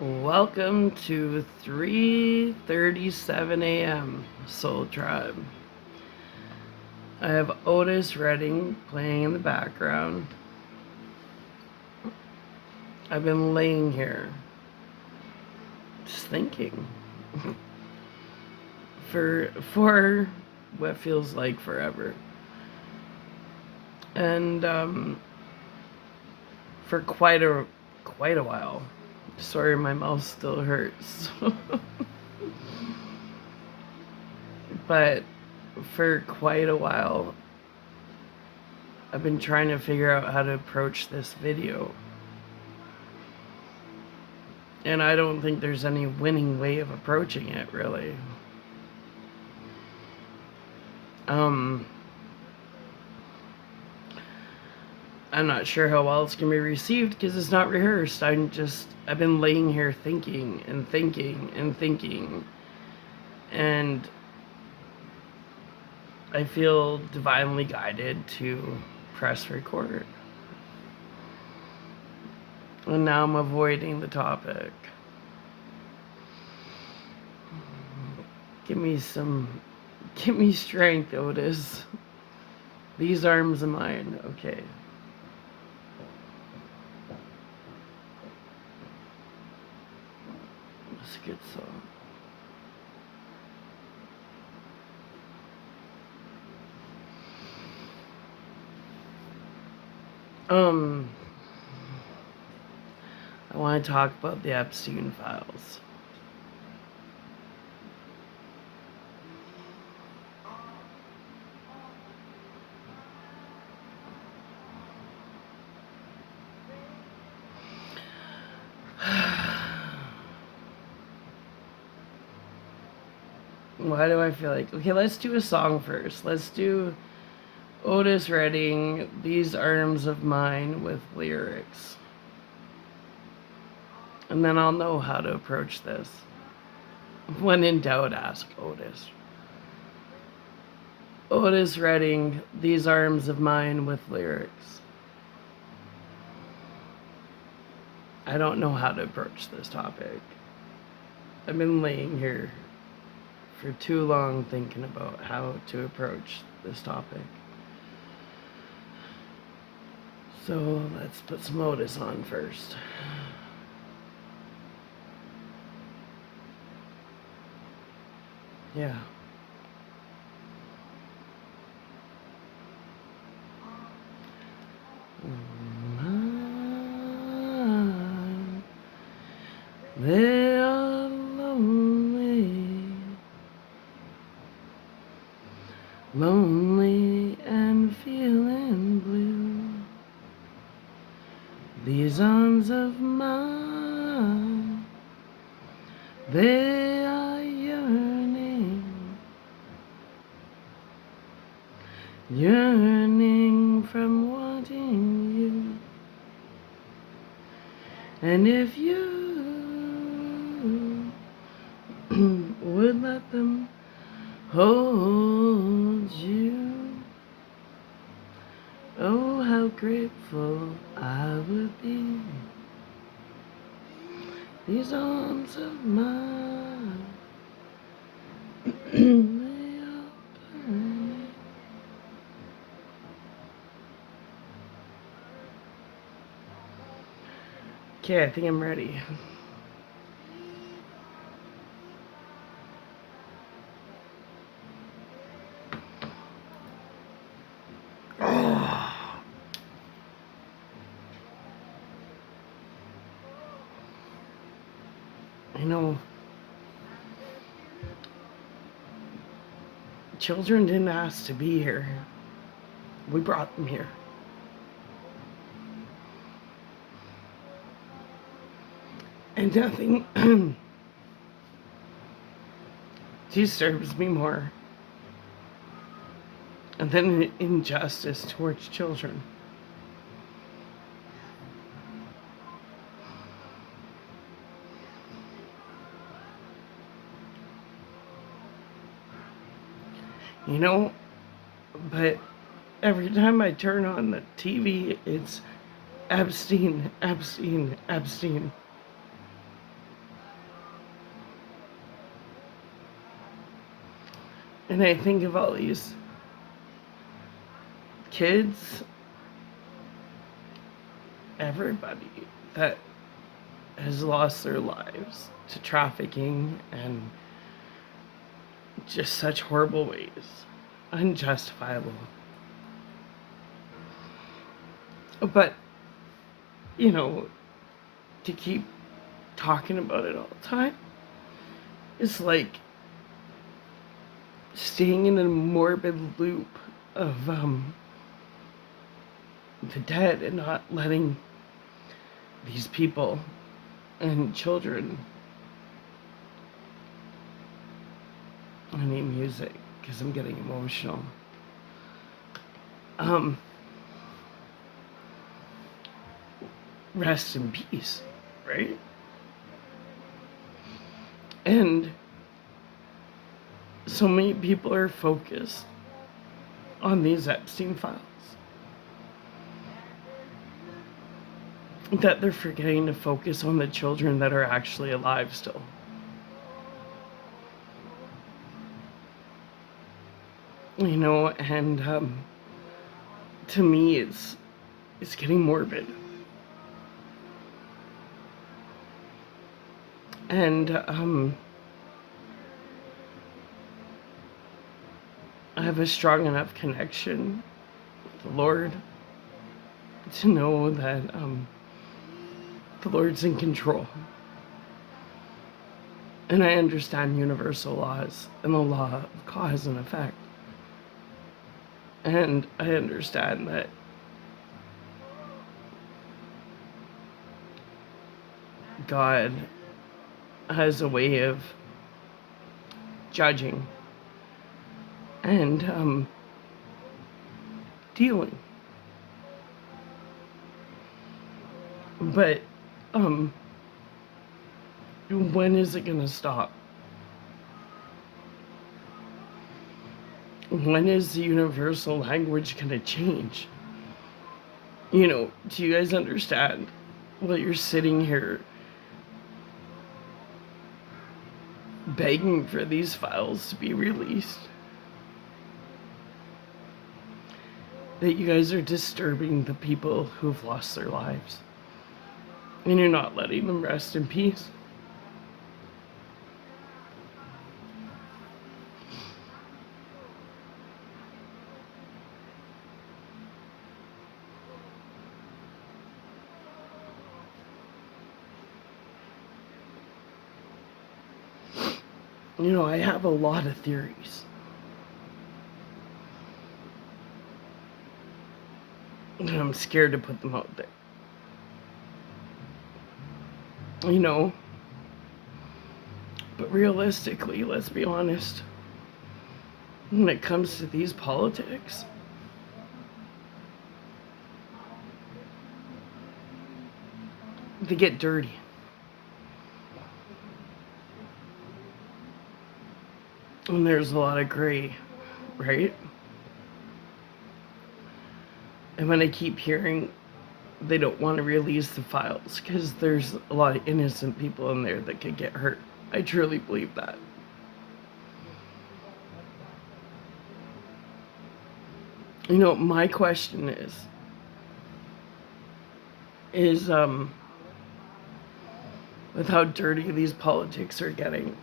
Welcome to 3:37 a.m. Soul Tribe. I have Otis Redding playing in the background. I've been laying here just thinking for what feels like forever. And for quite a while. Sorry, my mouth still hurts. But for quite a while, I've been trying to figure out how to approach this video. And I don't think there's any winning way of approaching it, really. I'm not sure how well it's going to be received because it's not rehearsed. I've been laying here thinking and thinking and thinking. And I feel divinely guided to press record. And now I'm avoiding the topic. Give me strength, Otis. These arms of mine. Okay. It's a good song. I want to talk about the Epstein files. Why do I feel like... Okay, let's do a song first. Let's do Otis Redding, These Arms of Mine with lyrics. And then I'll know how to approach this. When in doubt, ask Otis. Otis Redding, These Arms of Mine with lyrics. I don't know how to approach this topic. I've been laying here for too long thinking about how to approach this topic. So let's put some Otis on first. Yeah. They are lonely, lonely and feeling blue. These arms of mine, they are yearning, yearning from wanting you. And if you would let them hold you, oh, how grateful I would be. These arms of mine, they are burning. Okay, I think I'm ready. I know children didn't ask to be here. We brought them here. And nothing disturbs me more than injustice towards children. You know, but every time I turn on the TV, it's Epstein, Epstein, Epstein. And I think of all these kids, everybody that has lost their lives to trafficking and just such horrible ways, unjustifiable. But, you know, to keep talking about it all the time is like staying in a morbid loop of the dead and not letting these people and children. I need music because I'm getting emotional. Rest in peace, right? And so many people are focused on these Epstein files that they're forgetting to focus on the children that are actually alive still. You know, and to me, it's getting morbid. And I have a strong enough connection with the Lord to know that the Lord's in control. And I understand universal laws and the law of cause and effect. And I understand that God has a way of judging and dealing. But when is it going to stop? When is the universal language going to change? You know, do you guys understand? Well, you're sitting here begging for these files to be released. That you guys are disturbing the people who've lost their lives. And you're not letting them rest in peace. You know, I have a lot of theories. And I'm scared to put them out there. You know, but realistically, let's be honest, when it comes to these politics, they get dirty. And there's a lot of gray, right? And when I keep hearing they don't want to release the files because there's a lot of innocent people in there that could get hurt, I truly believe that. You know, my question is with how dirty these politics are getting,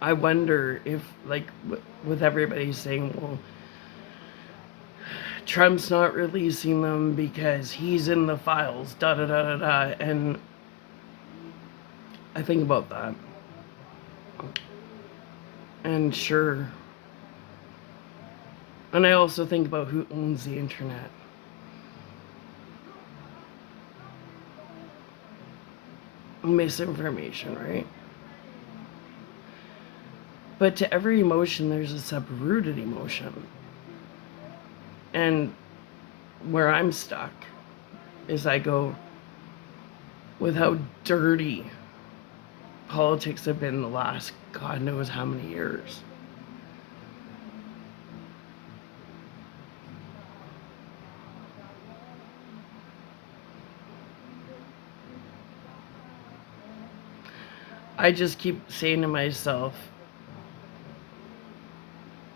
I wonder if, like, with everybody saying, well, Trump's not releasing them because he's in the files, da da da da da, and I think about that. And sure. And I also think about who owns the internet. Misinformation, right? But to every emotion, there's a sub-rooted emotion. And where I'm stuck is I go, with how dirty politics have been the last God knows how many years. I just keep saying to myself,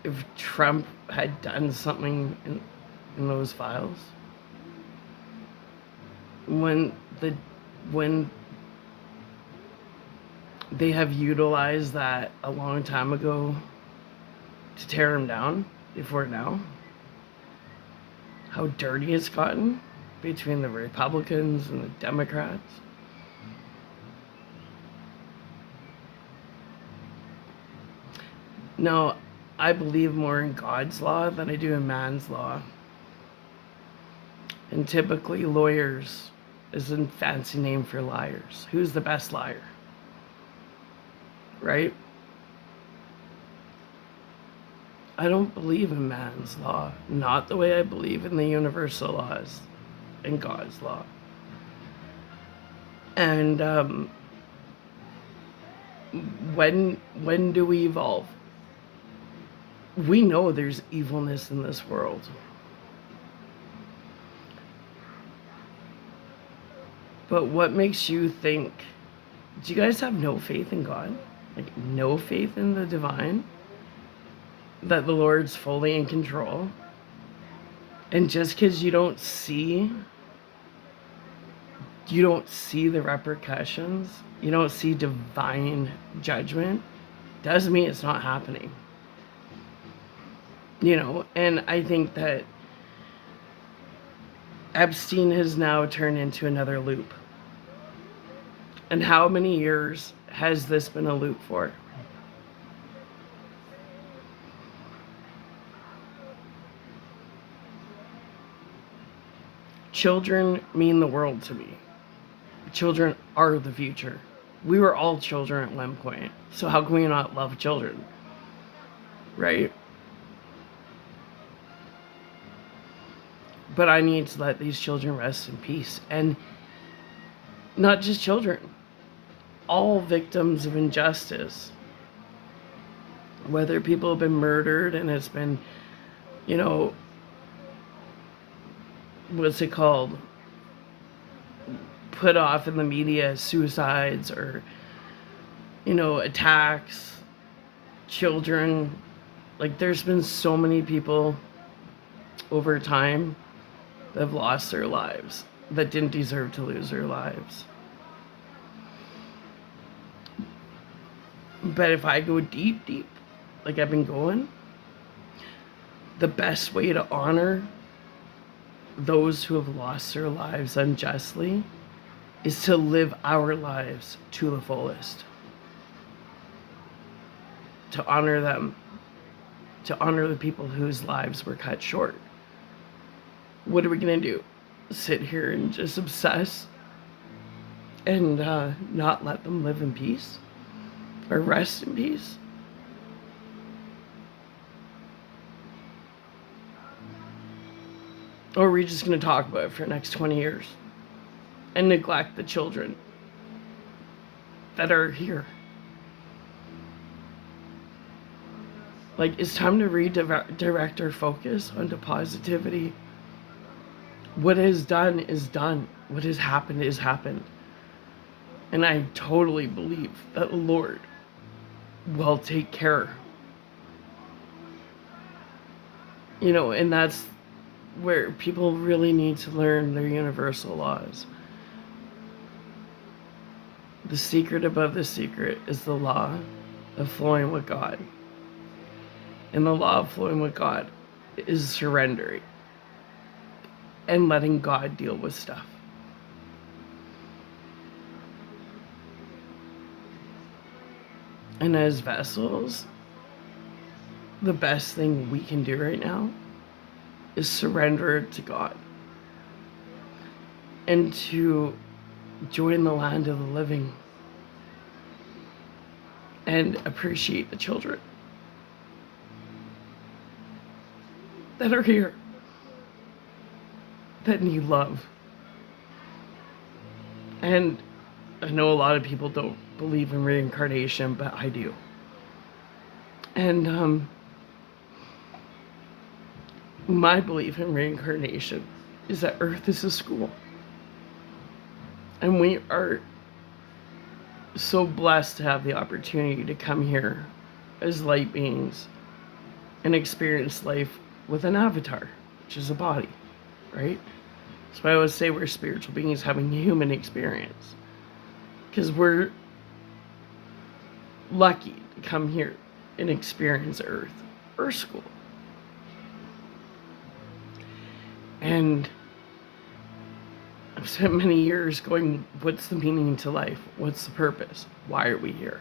if Trump had done something in those files, when the when they have utilized that a long time ago to tear him down before now, how dirty it's gotten between the Republicans and the Democrats. Now, I believe more in God's law than I do in man's law. And typically, lawyers is a fancy name for liars. Who's the best liar? Right? I don't believe in man's law, not the way I believe in the universal laws and God's law. And when do we evolve? We know there's evilness in this world. But what makes you think, do you guys have no faith in God? Like, no faith in the divine? That the Lord's fully in control? And just because you don't see the repercussions, you don't see divine judgment, doesn't mean it's not happening. You know, and I think that Epstein has now turned into another loop. And how many years has this been a loop for? Children mean the world to me. Children are the future. We were all children at one point. So how can we not love children? Right? But I need to let these children rest in peace. And not just children, all victims of injustice. Whether people have been murdered and it's been, you know, what's it called? Put off in the media, suicides or, you know, attacks, children. Like, there's been so many people over time that have lost their lives that didn't deserve to lose their lives. But if I go deep, like I've been going, the best way to honor those who have lost their lives unjustly is to live our lives to the fullest. To honor them. To honor the people whose lives were cut short. What are we going to do? Sit here and just obsess and not let them live in peace? Or rest in peace? Or are we just going to talk about it for the next 20 years and neglect the children that are here? Like, it's time to redirect our focus onto positivity. What is done is done. What has happened is happened. And I totally believe that the Lord will take care. You know, and that's where people really need to learn their universal laws. The secret above the secret is the law of flowing with God. And the law of flowing with God is surrendering and letting God deal with stuff. And as vessels, the best thing we can do right now is surrender it to God and to join the land of the living and appreciate the children that are here, that need love. And I know a lot of people don't believe in reincarnation, but I do. And my belief in reincarnation is that Earth is a school. And we are so blessed to have the opportunity to come here as light beings and experience life with an avatar, which is a body, right? So I always say we're spiritual beings having a human experience because we're lucky to come here and experience Earth School. And I've spent many years going, what's the meaning to life? What's the purpose? Why are we here?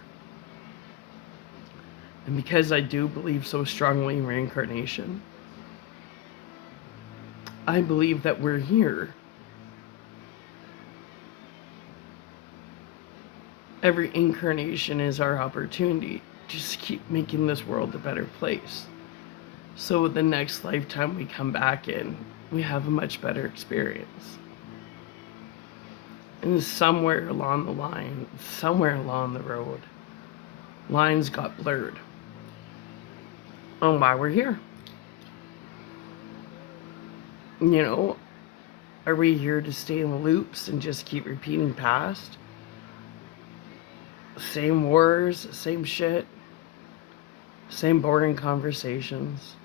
And because I do believe so strongly in reincarnation, I believe that we're here. Every incarnation is our opportunity to just keep making this world a better place. So the next lifetime we come back in, we have a much better experience. And somewhere along the line, somewhere along the road, lines got blurred on why we're here. You know, are we here to stay in loops and just keep repeating past? Same wars, same shit, same boring conversations?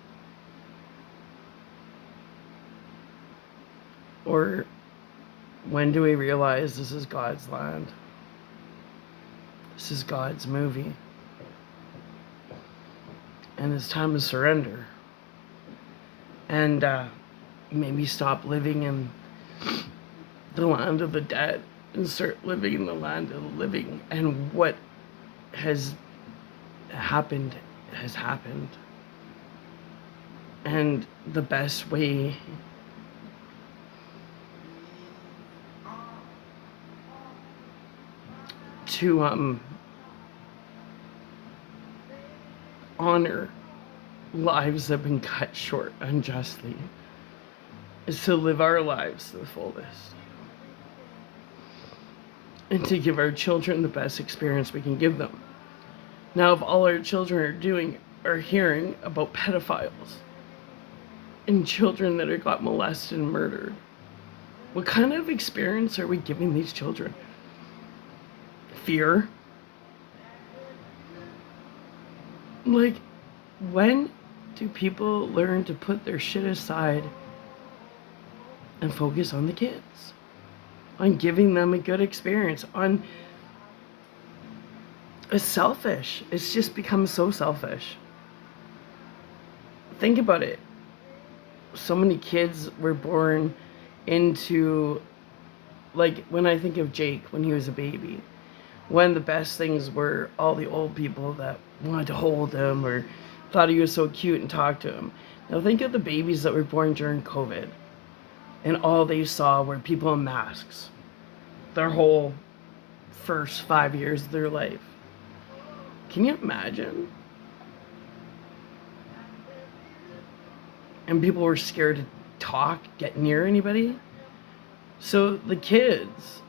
Or when do we realize this is God's land? This is God's movie. And it's time to surrender. And maybe stop living in the land of the dead and start living in the land of the living. And what has happened has happened. And the best way to honor lives that have been cut short unjustly is to live our lives to the fullest and to give our children the best experience we can give them. Now, if all our children are hearing about pedophiles and children that got molested and murdered, what kind of experience are we giving these children? Fear? Like, when do people learn to put their shit aside and focus on the kids? On giving them a good experience? It's selfish. It's just become so selfish. Think about it. So many kids were born into, like, when I think of Jake when he was a baby, one of the best things were all the old people that wanted to hold him or thought he was so cute and talk to him. Now think of the babies that were born during COVID and all they saw were people in masks their whole first 5 years of their life. Can you imagine? And people were scared to talk, get near anybody. So the kids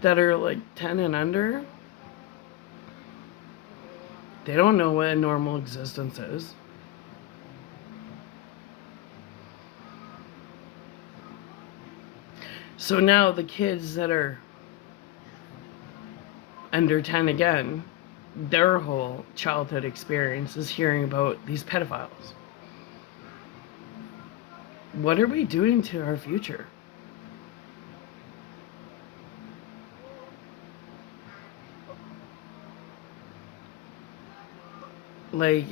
that are like 10 and under, they don't know what a normal existence is. So now the kids that are under 10 again, their whole childhood experience is hearing about these pedophiles. What are we doing to our future? Like,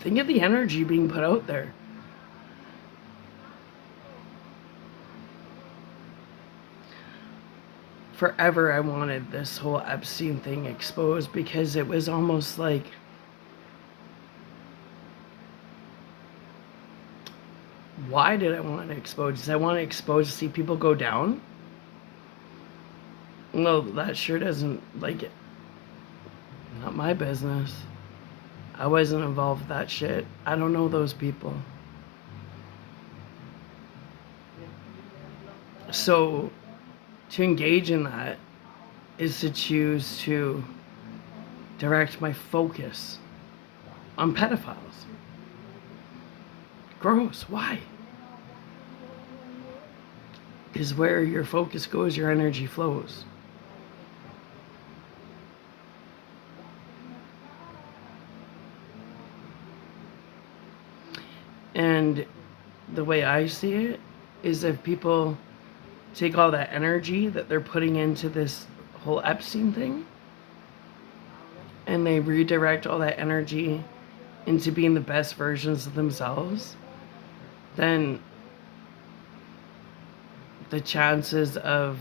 think of the energy being put out there. Forever I wanted this whole Epstein thing exposed because it was almost like why did I want to expose? Did I want to expose to see people go down? Well, that sure doesn't like it. Not my business. I wasn't involved with that shit. I don't know those people. So to engage in that is to choose to direct my focus on pedophiles. Gross. Why? Because where your focus goes, your energy flows. And the way I see it is if people take all that energy that they're putting into this whole Epstein thing and they redirect all that energy into being the best versions of themselves, then the chances of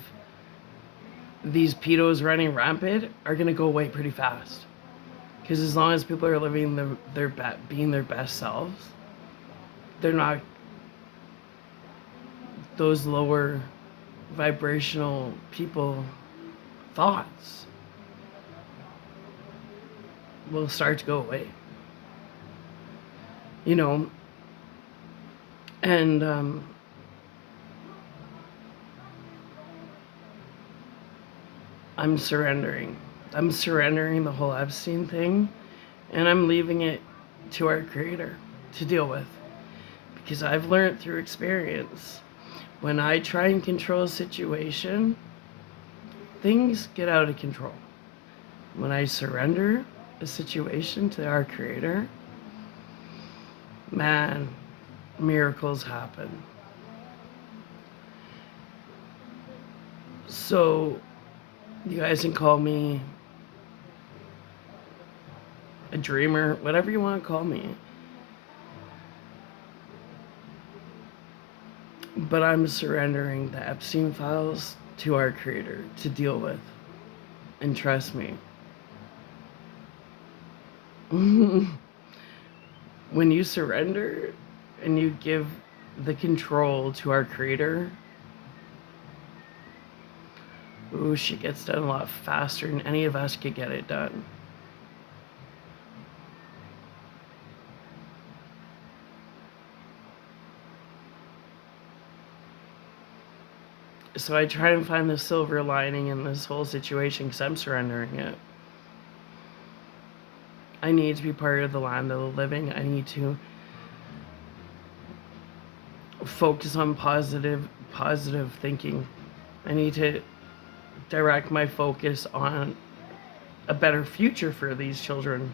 these pedos running rampant are going to go away pretty fast. Because as long as people are living being their best selves, they're not those lower vibrational people thoughts will start to go away. You know, and I'm surrendering. I'm surrendering the whole Epstein thing, and I'm leaving it to our Creator to deal with. Because I've learned through experience, when I try and control a situation, things get out of control. When I surrender a situation to our Creator, man, miracles happen. So, you guys can call me a dreamer, whatever you want to call me. But I'm surrendering the Epstein files to our Creator to deal with. And trust me, when you surrender and you give the control to our Creator, ooh, shit gets done a lot faster than any of us could get it done. So I try and find the silver lining in this whole situation because I'm surrendering it. I need to be part of the land of the living. I need to focus on positive thinking. I need to direct my focus on a better future for these children.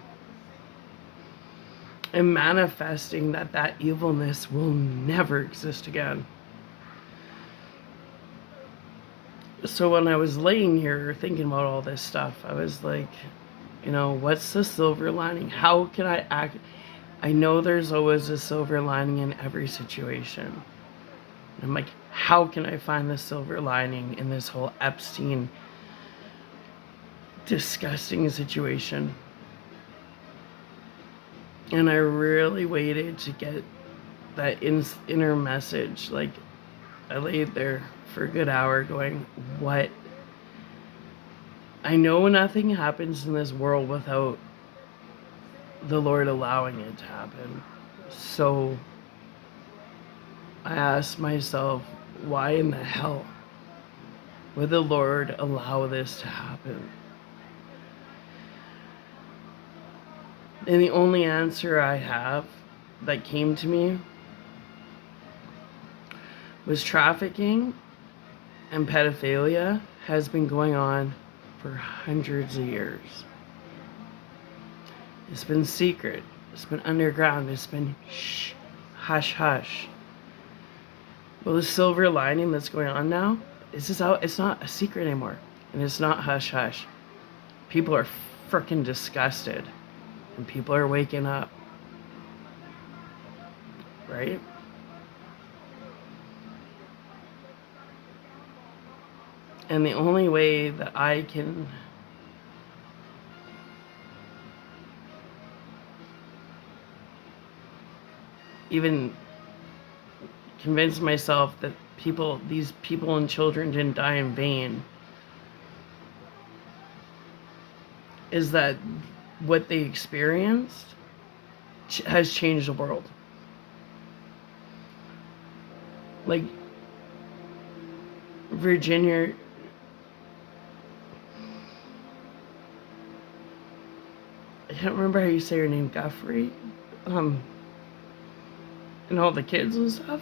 And manifesting that evilness will never exist again. So when I was laying here thinking about all this stuff, I was like, you know, what's the silver lining? How can I act? I know there's always a silver lining in every situation. And I'm like, how can I find the silver lining in this whole Epstein disgusting situation? And I really waited to get that inner message. Like, I laid there for a good hour going, what? I know nothing happens in this world without the Lord allowing it to happen. So I asked myself, why in the hell would the Lord allow this to happen? And the only answer I have that came to me was trafficking and pedophilia has been going on for hundreds of years. It's been secret. It's been underground. It's been shh, hush, hush. Well, the silver lining that's going on now is this out. It's not a secret anymore, and it's not hush, hush. People are freaking disgusted, and people are waking up. Right? And the only way that I can even convince myself that these people and children didn't die in vain is that what they experienced has changed the world. Like, Virginia, I can't remember how you say her name, Guffrey, and all the kids and stuff.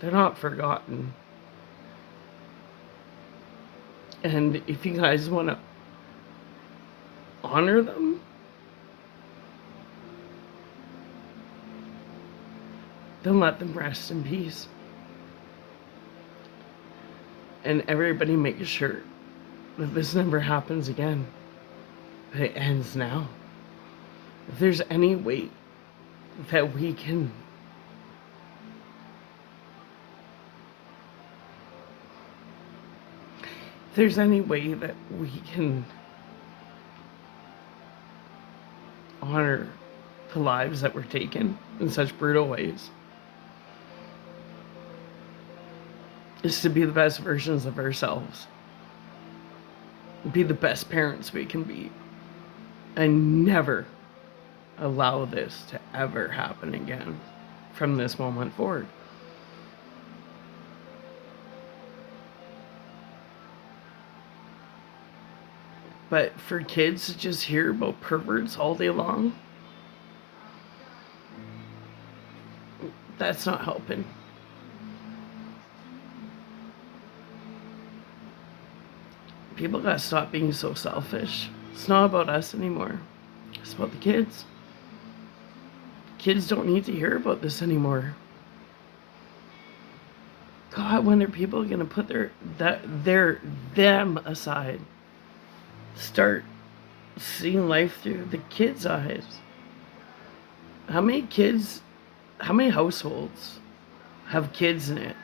They're not forgotten. And if you guys want to honor them, then let them rest in peace. And everybody make sure that this never happens again. That it ends now. If there's any way that we can if there's any way that we can honor the lives that were taken in such brutal ways, is to be the best versions of ourselves. Be the best parents we can be. And never allow this to ever happen again from this moment forward. But for kids to just hear about perverts all day long, that's not helping. People gotta stop being so selfish. It's not about us anymore. It's about the kids. Kids don't need to hear about this anymore. God, when are people gonna put them aside? Start seeing life through the kids' eyes. How many households have kids in it?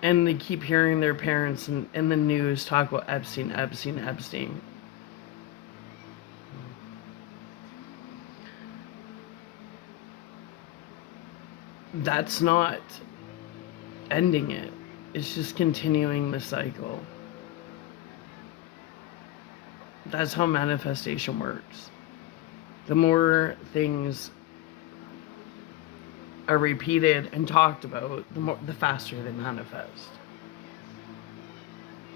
And they keep hearing their parents in the news talk about Epstein. That's not ending it. It's just continuing the cycle. That's how manifestation works. The more things are repeated and talked about, the faster they manifest.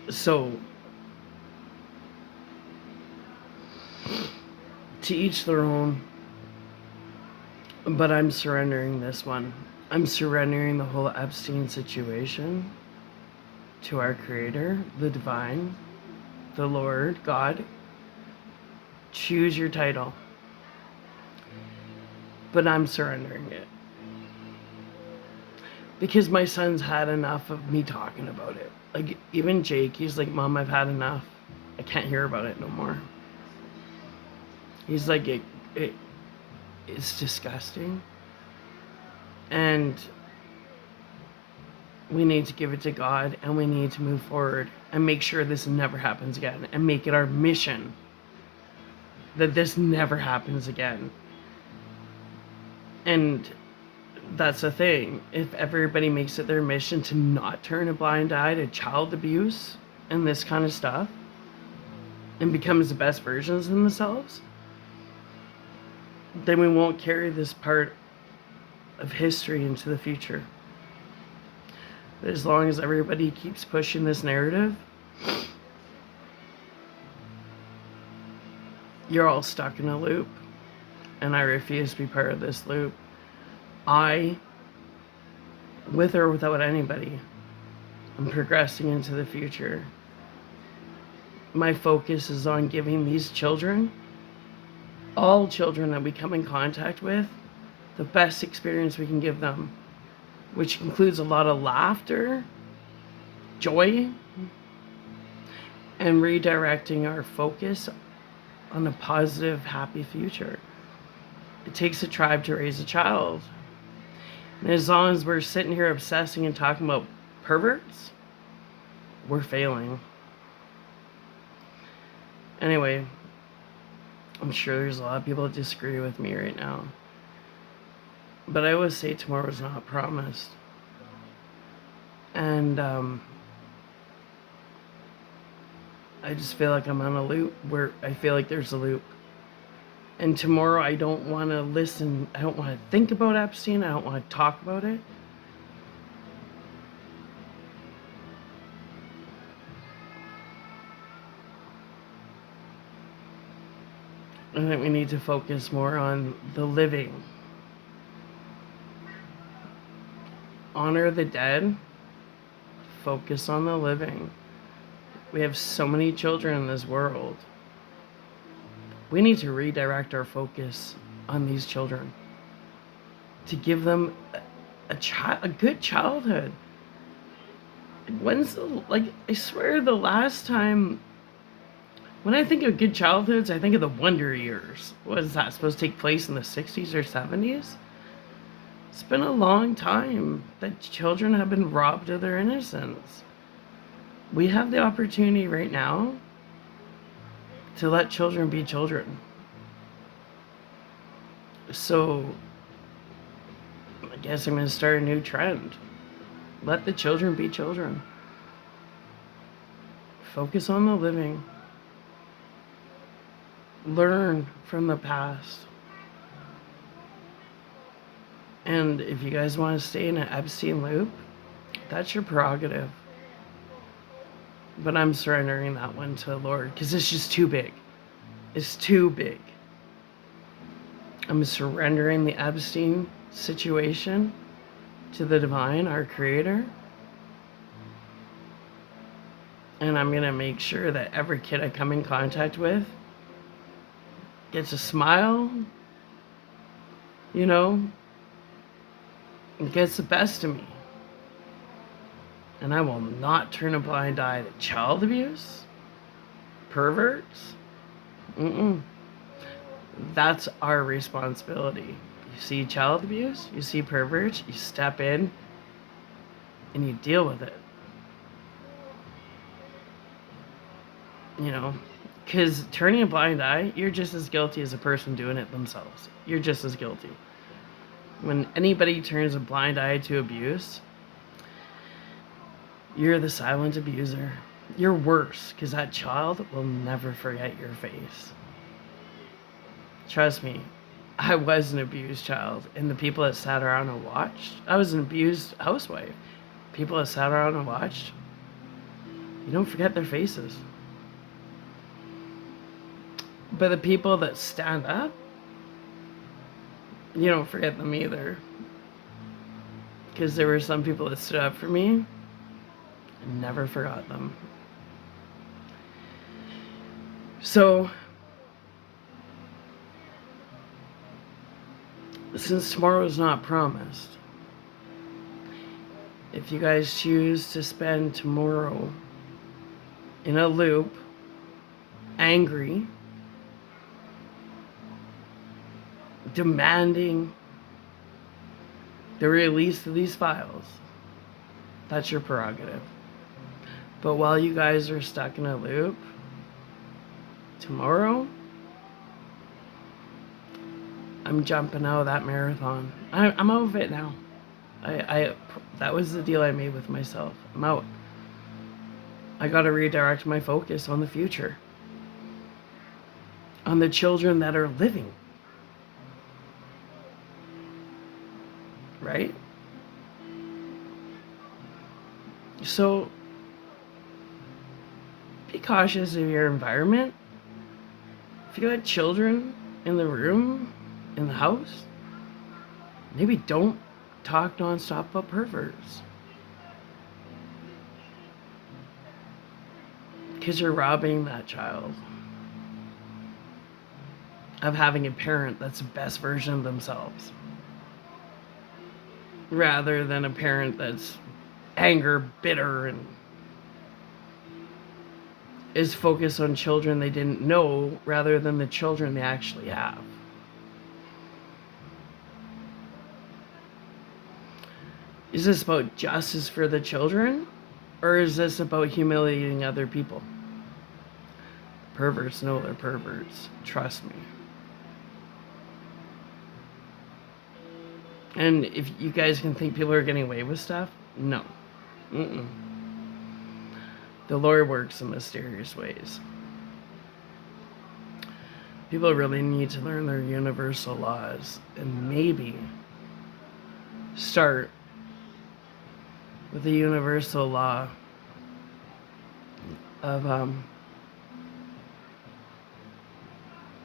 So, to each their own, but I'm surrendering this one. I'm surrendering the whole Epstein situation to our Creator, the Divine, the Lord, God. Choose your title. But I'm surrendering it. Because my son's had enough of me talking about it. Like, even Jake, he's like, Mom, I've had enough. I can't hear about it no more. He's like, it's disgusting. And we need to give it to God, and we need to move forward and make sure this never happens again, and make it our mission that this never happens again. And that's the thing. If everybody makes it their mission to not turn a blind eye to child abuse and this kind of stuff, and becomes the best versions of themselves, then we won't carry this part of history into the future. But as long as everybody keeps pushing this narrative, you're all stuck in a loop. And I refuse to be part of this loop. I, with or without anybody, I'm progressing into the future. My focus is on giving these children, all children that we come in contact with, the best experience we can give them, which includes a lot of laughter, joy, and redirecting our focus on a positive, happy future. It takes a tribe to raise a child. And as long as we're sitting here obsessing and talking about perverts, we're failing. Anyway, I'm sure there's a lot of people that disagree with me right now. But I always say tomorrow's not promised. And I just feel like I'm on a loop where I feel like there's a loop. And tomorrow I don't want to listen. I don't want to think about Epstein. I don't want to talk about it. I think we need to focus more on the living. honor the dead, focus on the living. We have so many children in this world. We need to redirect our focus on these children to give them a good childhood. I swear the last time, when I think of good childhoods, I think of the Wonder Years. What is that supposed to take place in the 60s or 70s? It's been a long time that children have been robbed of their innocence. We have the opportunity right now to let children be children. So, I guess I'm going to start a new trend. Let the children be children. Focus on the living. Learn from the past. And if you guys want to stay in an Epstein loop, that's your prerogative. But I'm surrendering that one to the Lord because it's just too big. It's too big. I'm surrendering the Epstein situation to the divine, our creator. And I'm going to make sure that every kid I come in contact with gets a smile, and gets the best of me. And I will not turn a blind eye to child abuse, perverts. That's our responsibility. You see child abuse, you see perverts, you step in and you deal with it. Because turning a blind eye, you're just as guilty as the person doing it themselves. You're just as guilty. When anybody turns a blind eye to abuse, you're the silent abuser. You're worse, because that child will never forget your face. Trust me, I was an abused child, and the people that sat around and watched, I was an abused housewife. People that sat around and watched, you don't forget their faces. But the people that stand up, you don't forget them either. Because there were some people that stood up for me, and never forgot them. So, since tomorrow is not promised, if you guys choose to spend tomorrow in a loop, angry, demanding the release of these files, that's your prerogative. But while you guys are stuck in a loop, tomorrow, I'm jumping out of that marathon. I'm out of it now. That was the deal I made with myself. I'm out. I got to redirect my focus on the future, on the children that are living. Right? So, be cautious of your environment. If you got children in the room, in the house, maybe don't talk nonstop about perverts. Because you're robbing that child of having a parent that's the best version of themselves, rather than a parent that's anger, bitter, and is focused on children they didn't know rather than the children they actually have. Is this about justice for the children, or is this about humiliating other people? Perverts know they're perverts. Trust me. And if you guys can think people are getting away with stuff, no. The Lord works in mysterious ways. People really need to learn their universal laws and maybe start with the universal law of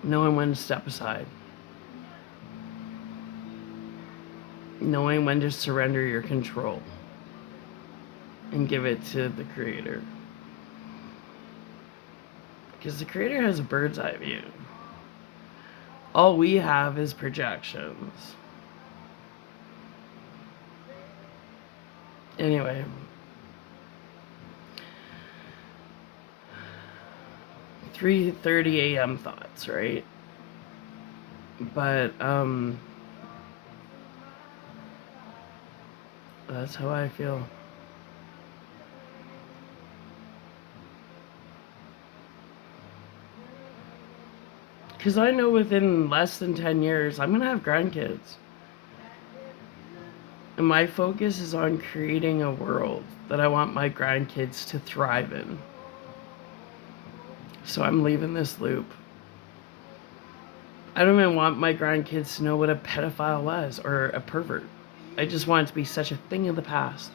knowing when to step aside. knowing when to surrender your control and give it to the creator. Because the creator has a bird's eye view. All we have is projections. Anyway. 3:30 a.m. thoughts, right? But that's how I feel. Because I know within less than 10 years, I'm going to have grandkids. And my focus is on creating a world that I want my grandkids to thrive in. So I'm leaving this loop. I don't even want my grandkids to know what a pedophile was or a pervert. I just want it to be such a thing of the past.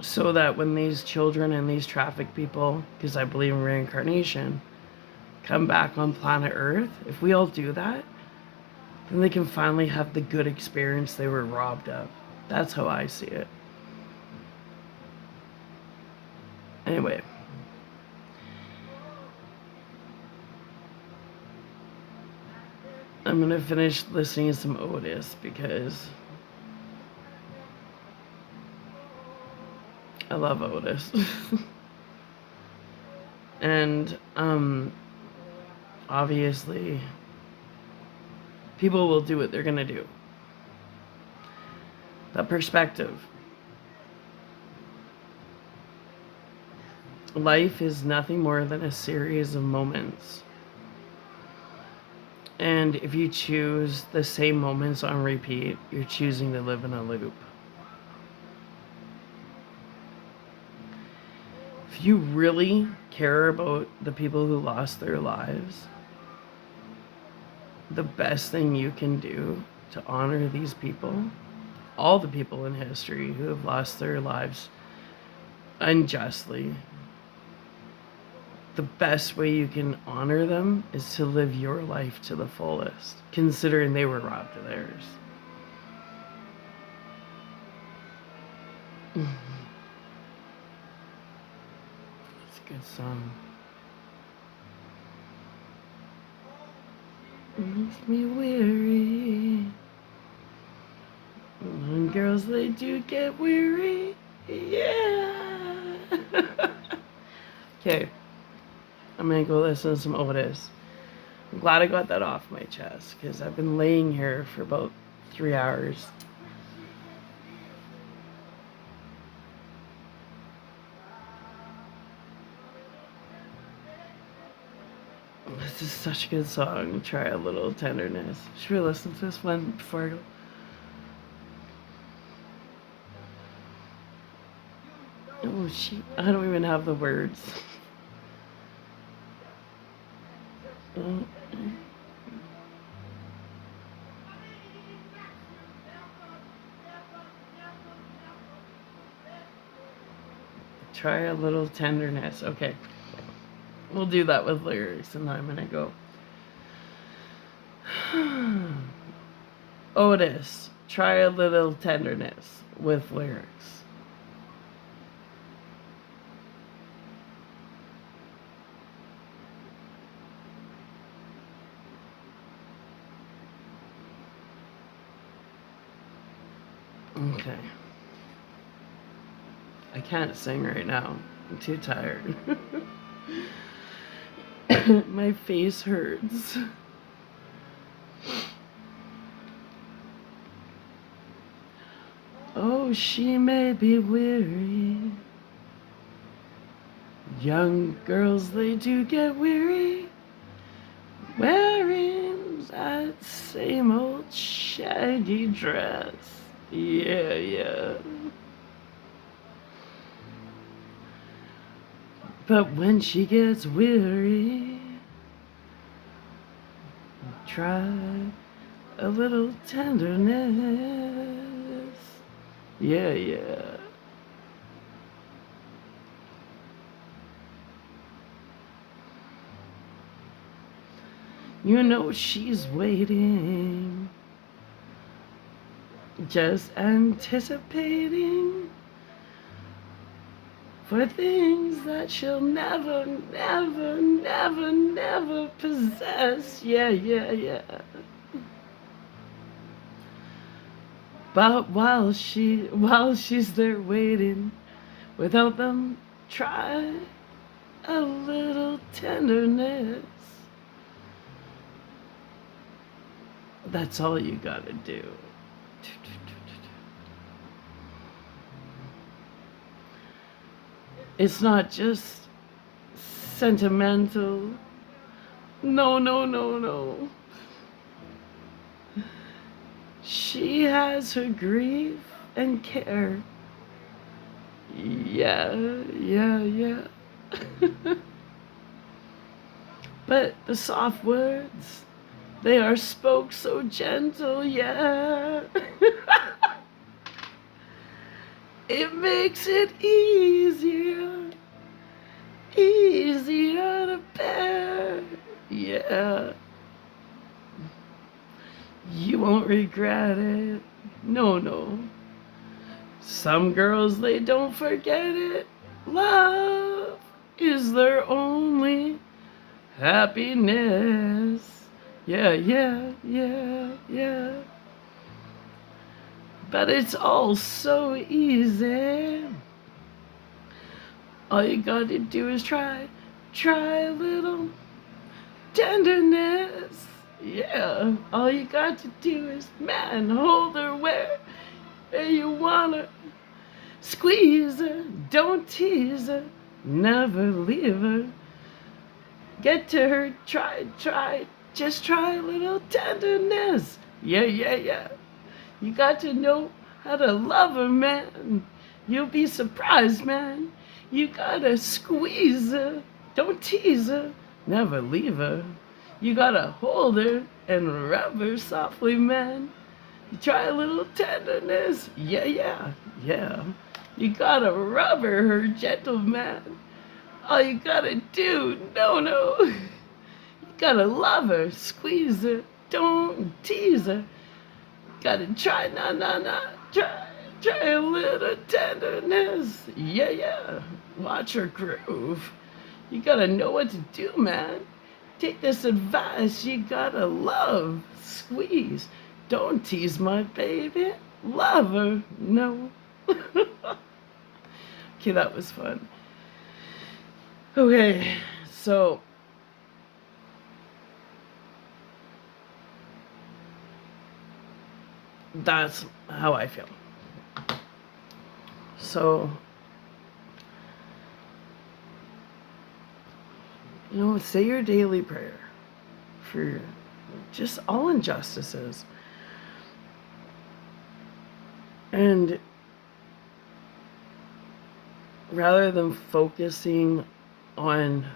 So that when these children and these trafficked people, because I believe in reincarnation, come back on planet Earth, if we all do that, then they can finally have the good experience they were robbed of. That's how I see it. Anyway. I'm gonna finish listening to some Otis because I love Otis. And obviously people will do what they're gonna do. That perspective. Life is nothing more than a series of moments. And if you choose the same moments on repeat, you're choosing to live in a loop. If you really care about the people who lost their lives, the best thing you can do to honor these people, all the people in history who have lost their lives unjustly, the best way you can honor them is to live your life to the fullest, considering they were robbed of theirs. It's a good song. Makes me weary. And girls, they do get weary. Yeah. Okay. I'm gonna go listen to some Otis. I'm glad I got that off my chest because I've been laying here for about 3 hours. This is such a good song. Try a little tenderness. Should we listen to this one before I go? Oh, I don't even have the words. Try a little tenderness. Okay. We'll do that with lyrics, and then I'm gonna go. Otis, try a little tenderness with lyrics. Okay. I can't sing right now. I'm too tired. My face hurts. Oh, she may be weary. Young girls, they do get weary. Wearing that same old shaggy dress. Yeah, yeah. But when she gets weary, try a little tenderness. Yeah, yeah. You know she's waiting, just anticipating for things that she'll never, never, never, never possess. Yeah, yeah, yeah. But while she's there waiting, without them, try a little tenderness. That's all you gotta do. It's not just sentimental. No, no, no, no. She has her grief and care. Yeah, yeah, yeah. But the soft words, they are spoke so gentle, yeah. It makes it easier to bear. Yeah. You won't regret it. No, no. Some girls, they don't forget it. Love is their only happiness. Yeah, yeah, yeah, yeah. But it's all so easy. All you gotta do is try a little tenderness. Yeah, all you got to do is, man, hold her where you want her. Squeeze her, don't tease her, never leave her. Get to her, just try a little tenderness. Yeah, yeah, yeah. You got to know how to love her, man. You'll be surprised, man. You gotta squeeze her, don't tease her, never leave her. You gotta hold her and rub her softly, man. You try a little tenderness. Yeah, yeah, yeah. You gotta rub her gentle, man. All you gotta do, no, no. You gotta love her, squeeze her, don't tease her. Gotta try, nah. Try a little tenderness. Yeah, yeah. Watch her groove. You gotta know what to do, man. Take this advice. You gotta love, squeeze. Don't tease my baby. Love her. No. Okay, that was fun. Okay, so that's how I feel. So, say your daily prayer for just all injustices. And rather than focusing on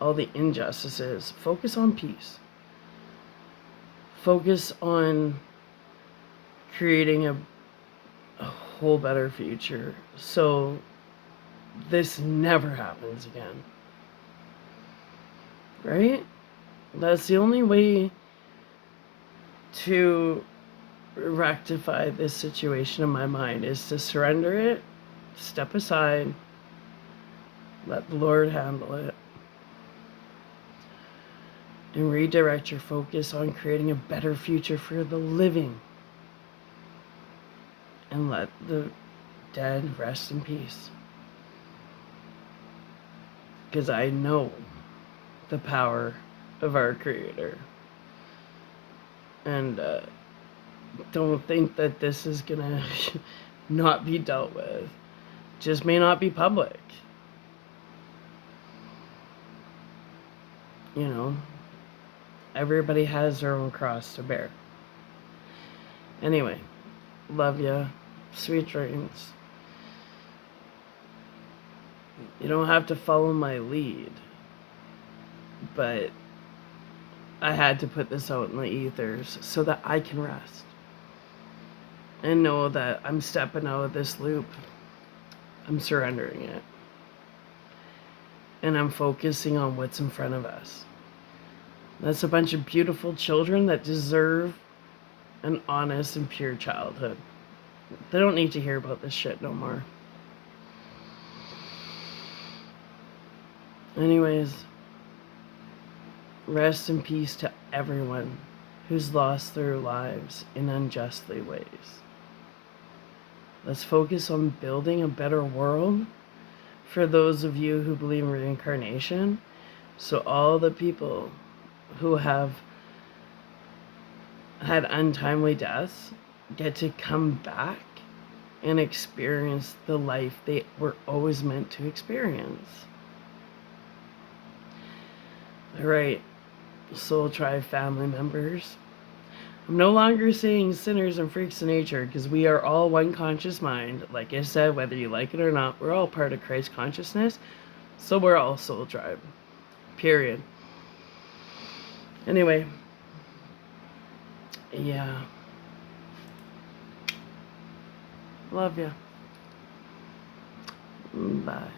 all the injustices, focus on peace. Focus on creating a whole better future so this never happens again. Right? That's the only way to rectify this situation in my mind, is to surrender it, step aside, let the Lord handle it, and redirect your focus on creating a better future for the living, and let the dead rest in peace. Because I know the power of our Creator. And don't think that this is gonna not be dealt with. Just may not be public. Everybody has their own cross to bear. Anyway, love ya. Sweet dreams. You don't have to follow my lead, but I had to put this out in the ethers so that I can rest and know that I'm stepping out of this loop. I'm surrendering it. And I'm focusing on what's in front of us. That's a bunch of beautiful children that deserve an honest and pure childhood. They don't need to hear about this shit no more. Anyways, rest in peace to everyone who's lost their lives in unjustly ways. Let's focus on building a better world for those of you who believe in reincarnation, so all the people who have had untimely deaths get to come back and experience the life they were always meant to experience. All right, Soul Tribe family members. I'm no longer saying sinners and freaks of nature because we are all one conscious mind. Like I said, whether you like it or not, we're all part of Christ consciousness. So we're all Soul Tribe. Period. Anyway. Yeah. Love ya. Bye.